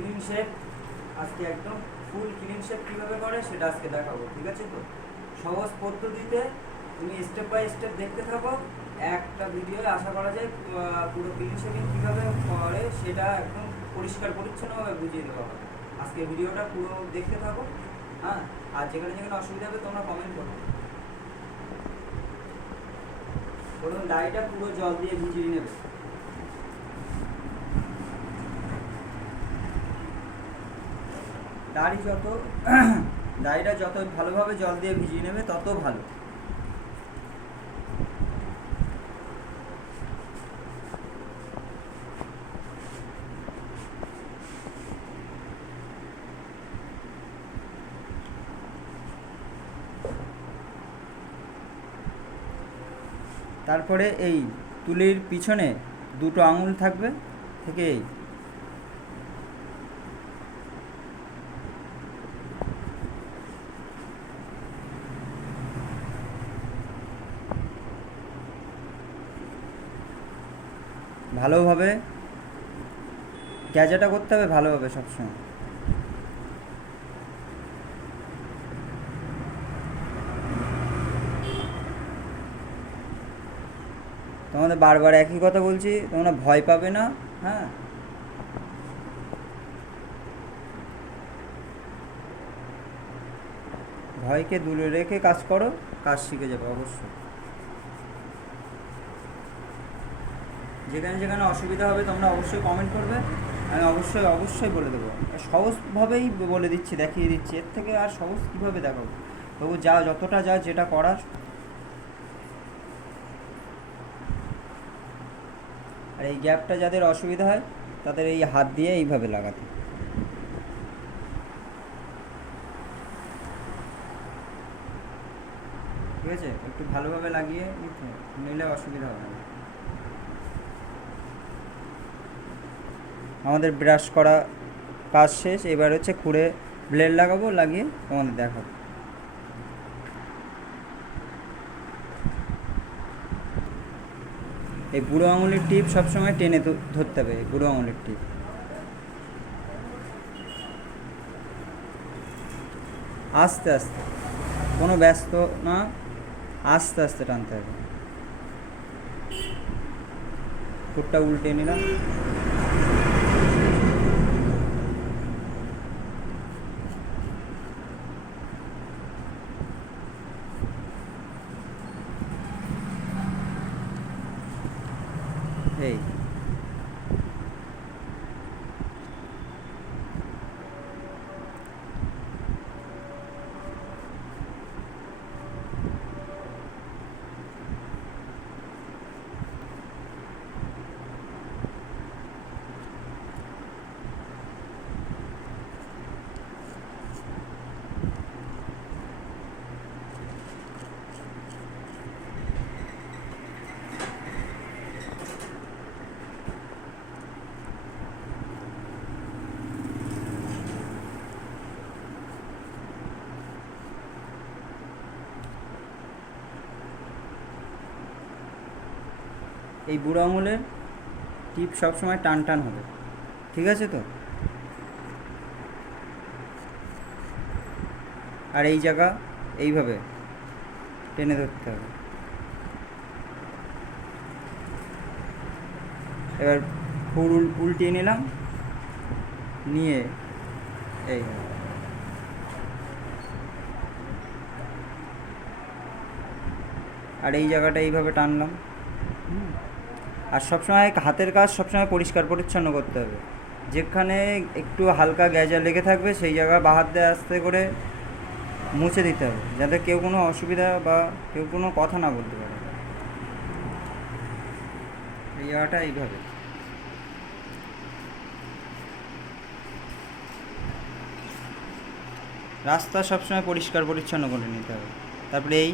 Clean shape আজকে একদম ফুল clean shape কীভাবে করে সেটা আজকে দেখাবো, ঠিক আছে? তো সহজ পদ্ধতিতে তুমি স্টেপ বাই স্টেপ দেখতে থাকো। একটা ভিডিওয় আশা করা যায় পুরো ক্লিন শেপিং কীভাবে করে সেটা একদম পরিষ্কার পরিচ্ছন্নভাবে বুঝিয়ে দেওয়া হবে। আজকে ভিডিওটা পুরো দেখতে থাকো, হ্যাঁ। আর যেখানে যেখানে অসুবিধা হবে তোমরা কমেন্ট করো। প্রথম ডাইটা পুরো জল দিয়ে ভিজিয়ে নেবে। ডাইটা যত ভালোভাবে জল দিয়ে ভিজিয়ে নেবে তত ভালো। তারপরে এই তুলির পিছনে দুটো আঙুল থাকবে থেকে এই ভালোভাবে গ্যাজাটা করতে হবে ভালোভাবে সবসময়। তোমাদের বারবার একই কথা বলছি, তোমরা ভয় পাবে না, হ্যাঁ। ভয়কে দূরে রেখে কাজ করো, কাজ শিখে যাবে অবশ্যই। যেখানে যেখানে অসুবিধা হবে তোমরা অবশ্যই কমেন্ট করবে, আমি অবশ্যই বলে দেবো। সহজভাবেই বলে দিচ্ছি, দেখিয়ে দিচ্ছি, এর থেকে আর সহজ কীভাবে দেখাবো। তবু যতটা যেটা করার। আর এই গ্যাপটা যাদের অসুবিধা হয় তাদের এই হাত দিয়ে এইভাবে লাগাতে, ঠিক আছে? একটু ভালোভাবে লাগিয়ে নিতে, নিলে অসুবিধা হবে না। আমাদের ব্রাশ করা কাজ শেষ, এবার হচ্ছে খুঁড়ে ব্লেড লাগাবো, লাগিয়ে তোমাদের দেখাবো। এই বুড়ো আঙুলের টিপ সবসময় টেনে ধরতে হবে, বুড়ো আঙুলের টিপ। আস্তে আস্তে, কোনো ব্যস্ত না, আস্তে আস্তে টানতে হবে। খুঁটটা উল্টে নিলাম, এই এই বুড়ো আঙুলের টিপ সবসময় টান টান হবে, ঠিক আছে? তো আর এই জায়গা এইভাবে টেনে ধরতে হবে। এবার ফুল উল্টিয়ে নিলাম, নিয়ে এই আর এই জায়গাটা এইভাবে টানলাম। আর সবসময় হাতের কাজ সবসময় পরিষ্কার পরিচ্ছন্ন করতে হবে। যেখানে একটু হালকা গ্যাজা লেগে থাকবে সেই জায়গা বাহাত দিয়ে আস্তে করে মুছে দিতে হবে, যাতে কেউ কোনো অসুবিধা বা কেউ কোনো কথা না বলতে পারে। এই জায়গাটা এইভাবে রাস্তা সবসময় পরিষ্কার পরিচ্ছন্ন করে নিতে হবে। তারপরে এই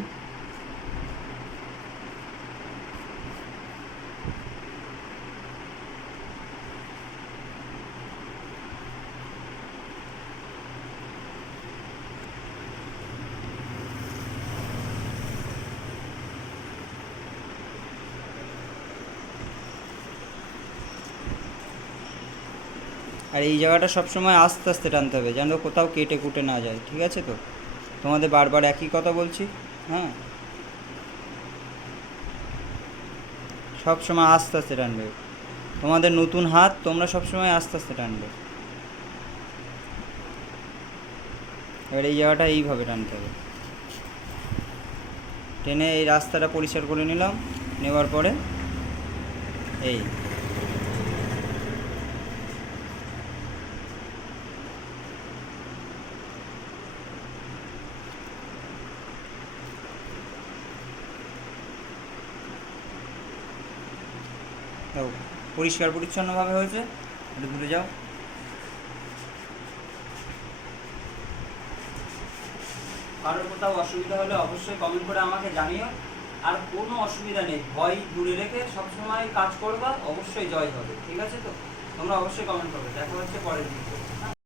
আর এই জায়গাটা সবসময় আস্তে আস্তে টানতে হবে, যেন কোথাও কেটে কুটে না যায়, ঠিক আছে তো? তোমাদের বারবার একই কথা বলছি। হ্যাঁ, সবসময় আস্তে আস্তে টানবে। তোমাদের নতুন হাত, তোমরা সবসময় আস্তে আস্তে টানবে। এবার এই জায়গাটা এইভাবে টানতে হবে। টেনে এই রাস্তাটা পরিষ্কার করে নিলাম, নেওয়ার পরে এই দেখো পরিষ্কার পরিচ্ছন্নভাবে হয়েছে। একটু দূরে যাও। কারোর কোথাও অসুবিধা হলে অবশ্যই কমেন্ট করে আমাকে জানিও। আর কোনো অসুবিধা নেই, ভয় দূরে রেখে সবসময় কাজ করবা, অবশ্যই জয় হবে, ঠিক আছে তো? তোমরা অবশ্যই কমেন্ট করবে। দেখা হচ্ছে পরের ভিডিও।